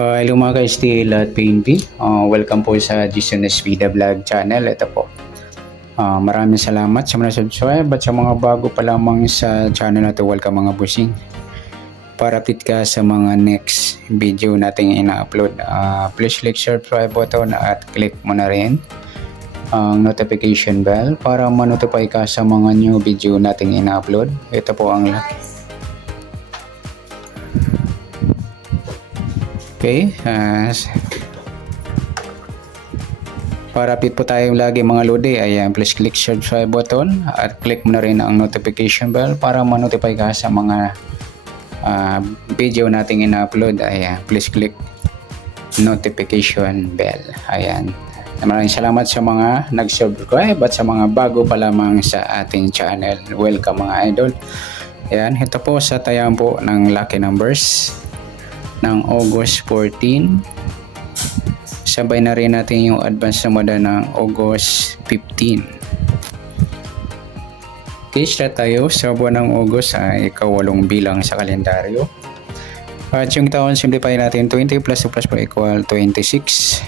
Hello mga ka-STL at PNP. Welcome po sa Jason Espida Vlog channel. Ito po. Maraming salamat sa mga subscribe at sa mga bago pa lamang sa channel na ito. Welcome mga busing. Para update ka sa mga next video nating ina-upload. Please click subscribe button at click mo na rin ang notification bell para ma-notify ka sa mga new video nating ina-upload. Ito po ang okay, para update po tayo lagi mga lodi, ayan, please click subscribe button at click mo na rin ang notification bell para ma-notify ka sa mga video nating ina-upload. Ayan, please click notification bell. Ayan, maraming salamat sa mga nag-subscribe at sa mga bago pa lamang sa ating channel. Welcome mga idol. Ayan, ito po sa tayang po ng lucky numbers ng August 14. Sabay na rin natin yung advance na moda ng August 15. Okay, start tayo sa buwan ng August ay ikawalong bilang sa kalendaryo. At yung taon, simplify natin 20 plus 2 plus po equal 26.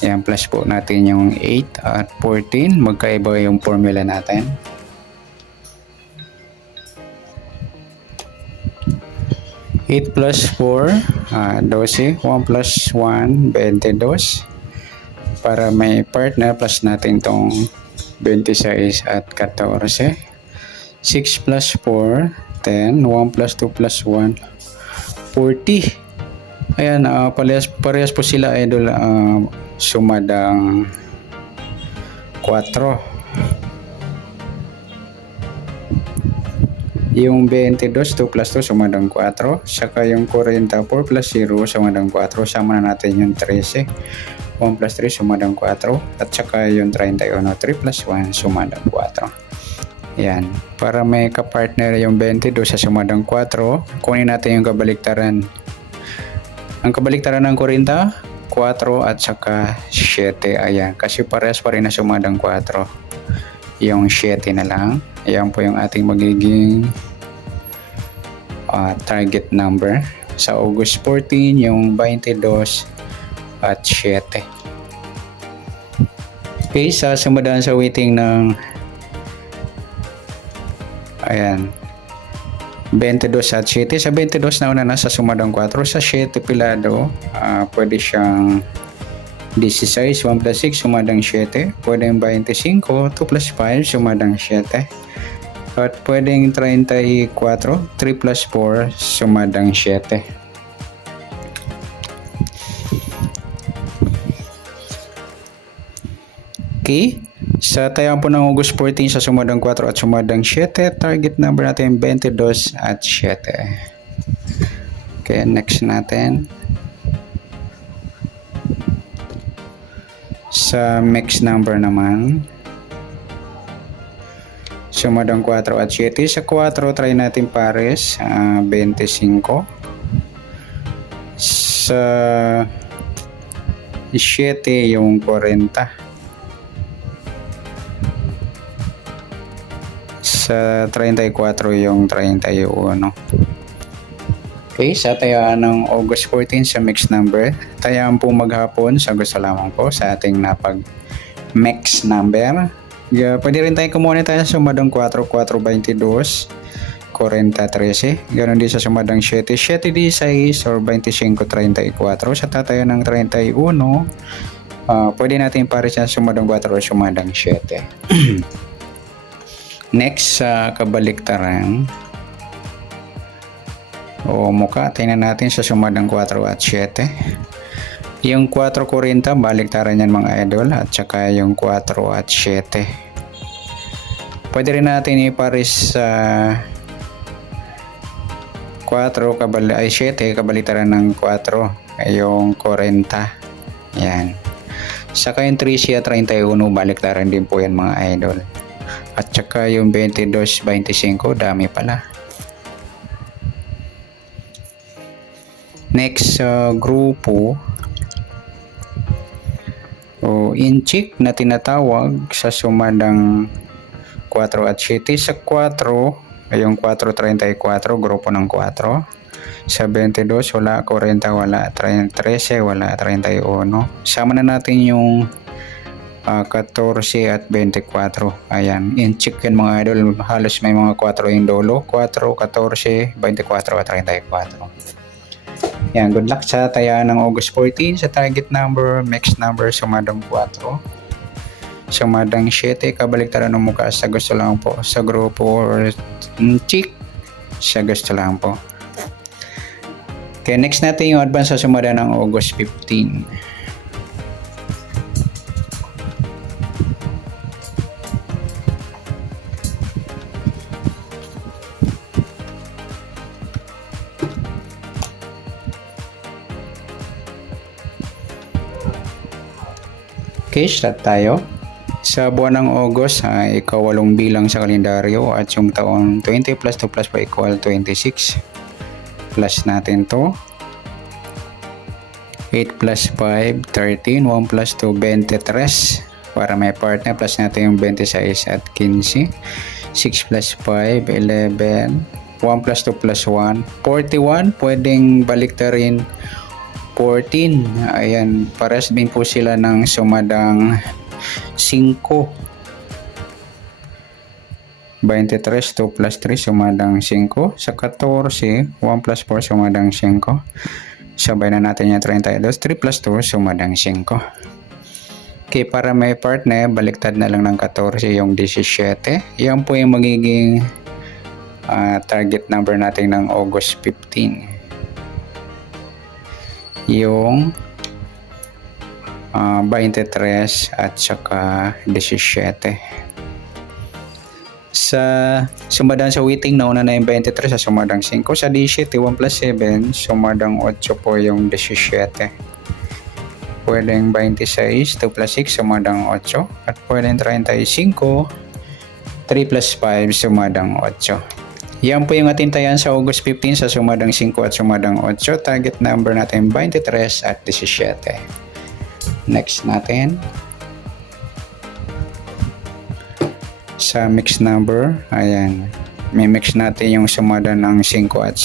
Ayan, plus po natin yung 8 at 14. Magkaiba yung formula natin. 8 plus 4, 12. 1 plus 1, 22. Para may partner, plus natin tong 26 at 14. 6 plus 4, 10. 1 plus 2 plus 1, 40. Ayan, parehas po sila idol, sumadang 4. Yung 22, 2 plus 2, sumadang 4. Saka yung 40, 4 plus 0, sumadang 4. Sama na natin yung 13. 1 plus 3, sumadang 4. At saka yung 31, 3 plus 1, sumadang 4. Yan. Para may kapartner yung 22 sa sumadang 4, kunin natin yung kabaliktaran. Ang kabaliktaran ng 40, 4 at saka 7. Ayan. Kasi parehas pa rin na sumadang 4. Yung 7 na lang. Ayan po yung ating magiging target number sa August 14, yung 22 at 7. Okay, sa sumadaan sa waiting ng ayan 22 at 7. Sa 22 na una na sa sumadang 4. Sa 7 pilado, pwede siyang 16, 1 plus 6, sumadang 7. Pwedeng 25, 2 plus 5, sumadang 7. At pwedeng 34, 3 plus 4, sumadang 7. Okay, sa tayang po ng August 14 sa sumadang 4 at sumadang 7, target number natin 22 at 7. Okay, next natin. Sa mixed number naman, sumadang 4 at 7. Sa 4, try natin pares, 25. Sa 7, yung 40. Sa 34, yung 31. Okay, sa tayaan ng August 14 sa mixed number, tayaan po maghapon sa gusto lamang po sa ating napag-mixed number. Pwede rin tayo kumuha tayo sa sumadang 4, 4, 22, 40, 13. Ganon din sa sumadang 7, 7, 16 or 25, 34. Sa tatayo ng 31, pwede natin pares sa sumadang 4 o sumadang 7. Next, sa kabaliktaran o muka, tingnan natin sa sumadang 4 at 7. Yung 4.40, baliktaran yan mga idol, at saka yung 4 at 7. Pwede rin natin ipares sa 7, kabaliktaran ng 4, yung 40. Yan. Saka yung 13 at 31, baliktaran din po yan mga idol. At saka yung 22, 25, dami pala. Next, grupo o inchik na tinatawag sa sumadang 4 at 7. Sa 4, yung 4.34, grupo ng 4. Sa 22, wala. 40, wala. 13, wala. 31. Sama na natin yung 14 at 24. Ayan. In-check yan mga idol. Halos may mga 4 yung dulo. 4, 14, 24 at 34. Yan. Good luck sa tayaan ng August 14. Sa target number, mix number, sumadang 4. Sumadang 7. Kabaliktaran ng mukha. Sa gusto lang po. Sa grupo or check. Sa gusto lang po. Okay, next natin yung advance sa sumada ng August 15. Okay, start tayo. Sa buwan ng August, ika-8 bilang sa kalendaryo at yung taon 20 plus 2 plus 5 equal 26. Plus natin to. 8 plus 5, 13. 1 plus 2, 23. Para may partner, plus natin yung 26 at 15. 6 plus 5, 11. 1 plus 2 plus 1, 41. Pwedeng baliktarin 14. Ayan, pares din po sila ng sumadang 5. 23, 2 plus 3, sumadang 5. Sa 14, 1 plus 4, sumadang 5. Sabay na natin yung 32. 3 plus 2, sumadang 5. Okay, para may partner, baliktad na lang ng 14 yung 17. Yan po yung magiging target number natin ng August 15. Yung 23 at saka 17. Sa sumadang sa waiting, nauna na yung 23 sa sumadang 5. Sa 17, 1 plus 7, sumadang 8 po yung 17. Pwedeng 26, 2 plus 6, sumadang 8. At pwedeng 35, 3 plus 5, sumadang 8. Yan po yung atintayan sa August 15 sa sumadang 5 at sumadang 8. Target number natin 23 at 17. Next natin. Sa mix number, ayan, may mix natin yung sumada ng 5 at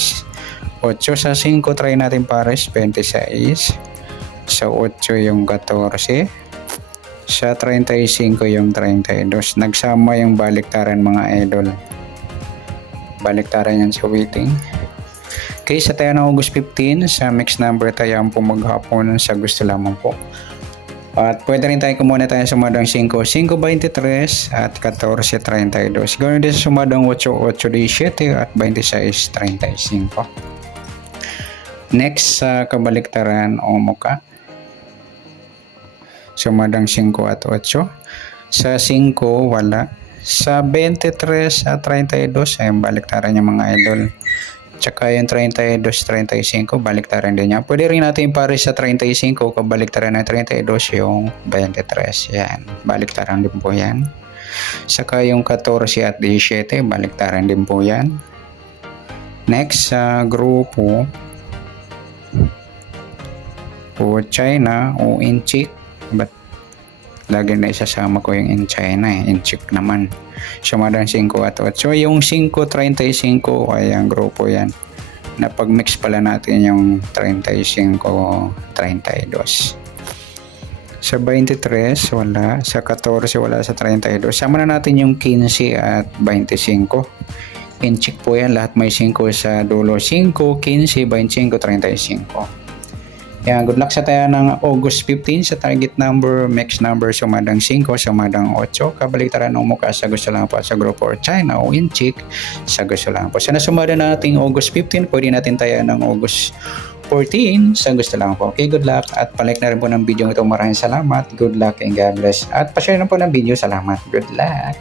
8. Sa 5 try natin pares 26. Sa 8 yung 14. Sa 35 yung 32. Nagsama yung baliktaran mga idol. Baliktaran yan sa waiting. Okay, sa tayo ng August 15, sa mix number tayo ang pumaghapon sa gusto lamang po. At pwede rin tayo kumuna tayo sa sumadang 5, 5.23 at 14.32. Ganoon din sa sumadang 8, 8.17 at 26.35. Next, sa kabaliktaran o muka. Sumadang 5 at 8. Sa 5, wala. Sa 23 at 32, ay baliktaran niya mga idol. Tsaka yung 32, 35, baliktaran din niya. Pwede rin natin pare sa 35, kabaliktaran ng 32 yung 23. Yan, baliktaran din po yan. Saka yung 14 at 17, baliktaran din po yan. Next, sa grupo o China o Inchik. But lagi na isasama ko yung in China Inchik naman. Sumadang 5 at 8. Yung 5.35 ay ang grupo yan. Napag-mix pala natin yung 35.32. Sa 23, wala. Sa 14, wala. Sa 32. Sama na natin yung 15 at 25. In-check po yan. Lahat may 5 sa dulo. 5, 15, 25, 35. Yan, good luck sa tayo ng August 15 sa target number, mix number, sumadang 5, sumadang 8. Kabaliktaran ng mukha sa gusto lang po sa grupo or China o Inchik sa gusto lang po. Sana sumada natin August 15, pwede natin tayo ng August 14 sa gusto lang po. Okay, good luck at palike na rin po ng video ito. Maraming salamat. Good luck and God bless. At pa-share na po ng video. Salamat. Good luck.